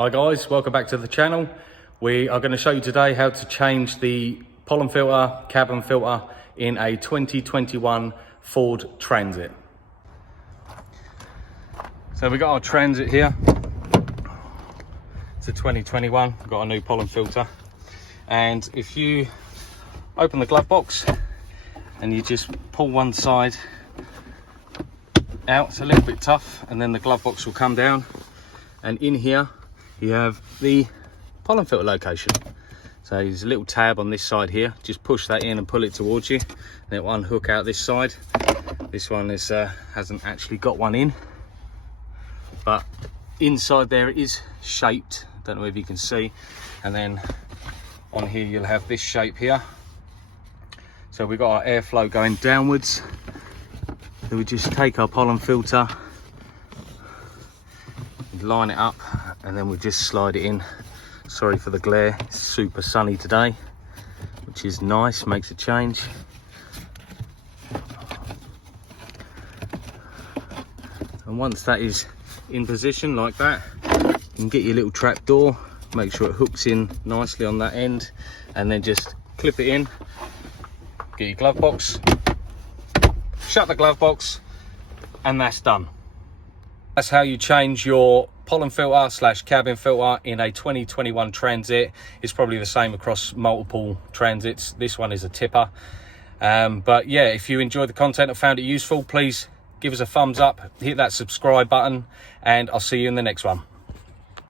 Hi guys, welcome back to the channel. We are going to show you today how to change the pollen filter, cabin filter in a 2021 Ford Transit. So we got our Transit here. It's a 2021, we've got a new pollen filter. And if you open the glove box and you just pull one side out, it's a little bit tough, and then the glove box will come down, and in here you have the pollen filter location. So there's a little tab on this side here, just push that in and pull it towards you, and it will unhook out this side. This one is hasn't actually got one in, but inside there it is shaped. Don't know if you can see. And then on here you'll have this shape here. So we've got our airflow going downwards. So we just take our pollen filter, line it up, and then we just slide it in. Sorry for the glare, it's super sunny today, which is nice, makes a change. And once that is in position like that, you can get your little trap door, make sure it hooks in nicely on that end, and then just clip it in, get your glove box, shut the glove box, and that's done. That's how you change your pollen filter / cabin filter in a 2021 Transit. It's probably the same across multiple Transits. This one is a tipper. But yeah, if you enjoyed the content and found it useful, please give us a thumbs up, hit that subscribe button, and I'll see you in the next one.